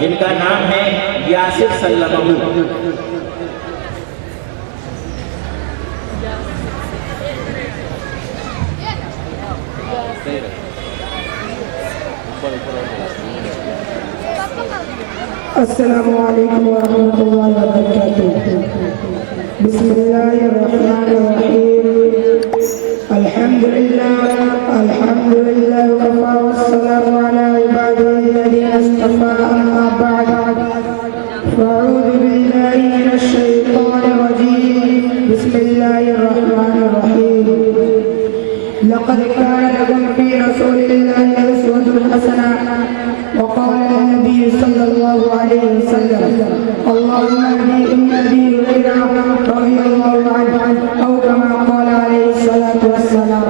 جن کا نام ہے یاسر سلمہ. السلام علیکم ورحمۃ اللہ وبرکاتہ. بسم اللہ الرحمن الرحیم. الحمدللہ وکفى والسلام علی عباده الذین اصطفى. اما بعد فاعوذ باللہ من الشیطان الرجیم. بسم اللہ الرحمن الرحیم. لقد كان لكم في رسول الله أسوة حسنة. وقال النبي صلى الله عليه وسلم اللهم اهدي أبي هريرة رضي الله عنه أو كما قال عليه الصلاة والسلام.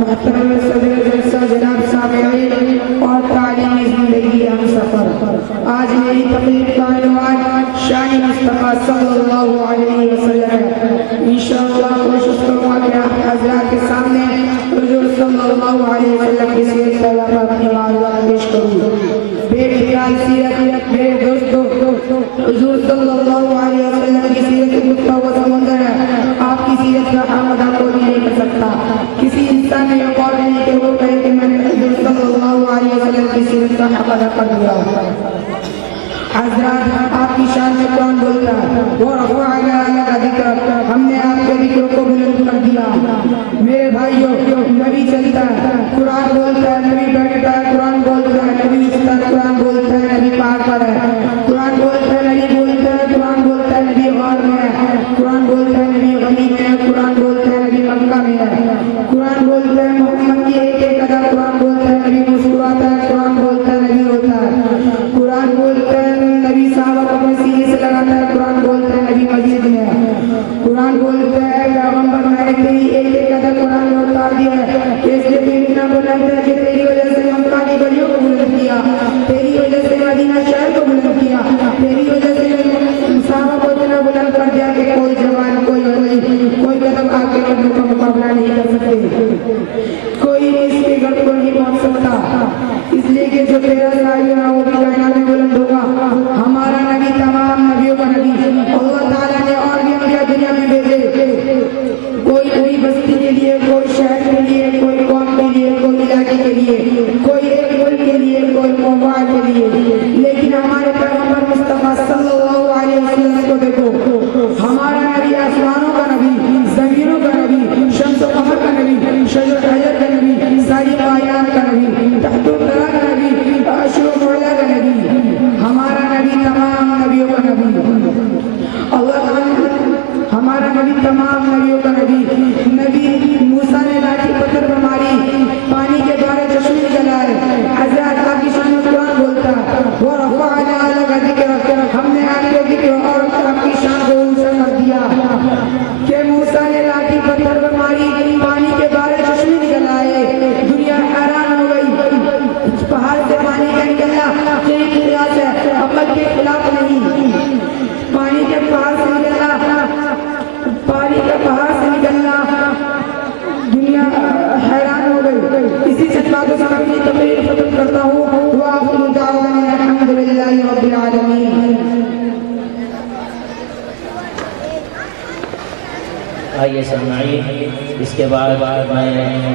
محترم صدر جلسہ جناب سامعین اور تعلیمی زندگی ہم سفر، آج میری تقریر کا عنوان شان مصطفیٰ صلی اللہ علیہ وسلم ہے. انشاءاللہ کوشش کروں گا کہ آپ حضرات کے سامنے حضور صلی اللہ علیہ وسلم کی سیرت کا اپنی معلومات پیش کروں. بے مثال سیرت میرے دوستو، حضور صلی اللہ علیہ وسلم کی سیرت نقطہ و سمندر ہے. آپ کی سیرت کا حامدہ کوئی نہیں کر سکتا. کسی انسان نے یہ قول نہیں کہ وہ کہے کہ میں نے حضور صلی اللہ علیہ وسلم کی سیرت کا حامدہ کر دیا. حضرات، آپ کی شان میں کون بولتا ہے؟ وہ رفعنا لک ذکرک، ہم نے آپ کے ذکر کو بلند کر دیا. میرے بھائیوں، نبی چلتا ہے، قرآن بولتا ہے، نبی بیٹھتا ہے، قرآن بولتا ہے، نبی اٹھتا ہے، قرآن بولتا ہے، نبی پار پر ہے. قرآن بولتا ہے، نبی بولتا ہے، قرآن بولتا ہے، نبی غار میں ہے. قرآن بولتا ہے، نبی غنی میں ہے. قرآن بولتا ہے، نبی مکہ میں ہے. قرآن بولتا ہے، محمد کی ایک ایک ادا. قرآن بولتا ہے، نبی مسکراتا ہے. قرآن بولتا ہے، نبی روتا ہے. قرآن بولتا ہے، نبی صحابہ کو اپنے سینے سے لگاتا ہے. قرآن بولتا ہے، نبی مسجد میں ہے. قرآن بولتا ہے، پیغمبر میں نے تیری ایک ایک ادا قرآن میں اتار دیا ہے کہ اس لیے بھی اتنا بلند ہے کہ تیری وجہ سے مکہ کی گلیوں کو بلند کیا، تیری وجہ سے مدینہ شہر کو بلند کیا، تیری وجہ سے صحابہ کو اتنا بلند کر دیا کہ کوئی جوان، کوئی قدم آ کے گھٹوں کا مقابلہ نہیں کر سکتے. کوئی اس کے گھٹ کو نہیں پہنچ سکتا، اس لیے کہ جو تیرا سایہ ہے وہ بھی کائنات میں بلند ہوگا. ہمارا نبی تمام نبیوں کا نبی. اللہ تعالیٰ نے اور بھی انبیاء دنیا میں بھیجے، کوئی کوئی بستی کے لیے، کوئی شہر کے لیے، کوئی قوم کے لیے، کوئی علاقے کے لیے، کوئی ایک ملک کے لیے، کوئی موقع کے لیے. لیکن ہمارے پیغمبر مصطفیٰ صلی اللہ علیہ وسلم کو دیکھو، ہمارا نبی آسمانوں کا نبی، زمینوں کا نبی، شمس و قمر کا نبی، شجر حجر کا نبی، ساری کائنات کا نبی، تحت الثرى کا نبی، عرش و معلا کا نبی. ہمارا نبی تمام نبیوں کا نبی. اللہ ہمارا نبی تمام نبیوں کا نبی. نبی موسیٰ نے لاٹھی پتھر پر ماری، پانی کے دوارے چشمے جلائے. حضرات، آپ کی شان میں قرآن بولتا ہے، وَرَفَعْنَا لَكَ ذِكْرَكَ، ہم نے آپ کے ذکر اور آپ کی شان کو اونچا کر دیا. کہ موسیٰ نے لاٹھی پتھر پر ماری، پانی کے دوارے چشمے جلائے. دنیا حیران ہو گئی. پہاڑ سے پانی کا نکلنا صحیح قیاس ہے، عقل کے خلاف نہیں. پانی کے پہاڑ سے نکلنا، پانی کے پہاڑ سے نکلنا، دنیا حیران ہو گئی. اسی جذبات سے اپنی تقریر ختم کرتا ہوں. وآخر دعوانا الحمدللہ رب العالمین. آئیے سامعین، اس کے بعد میں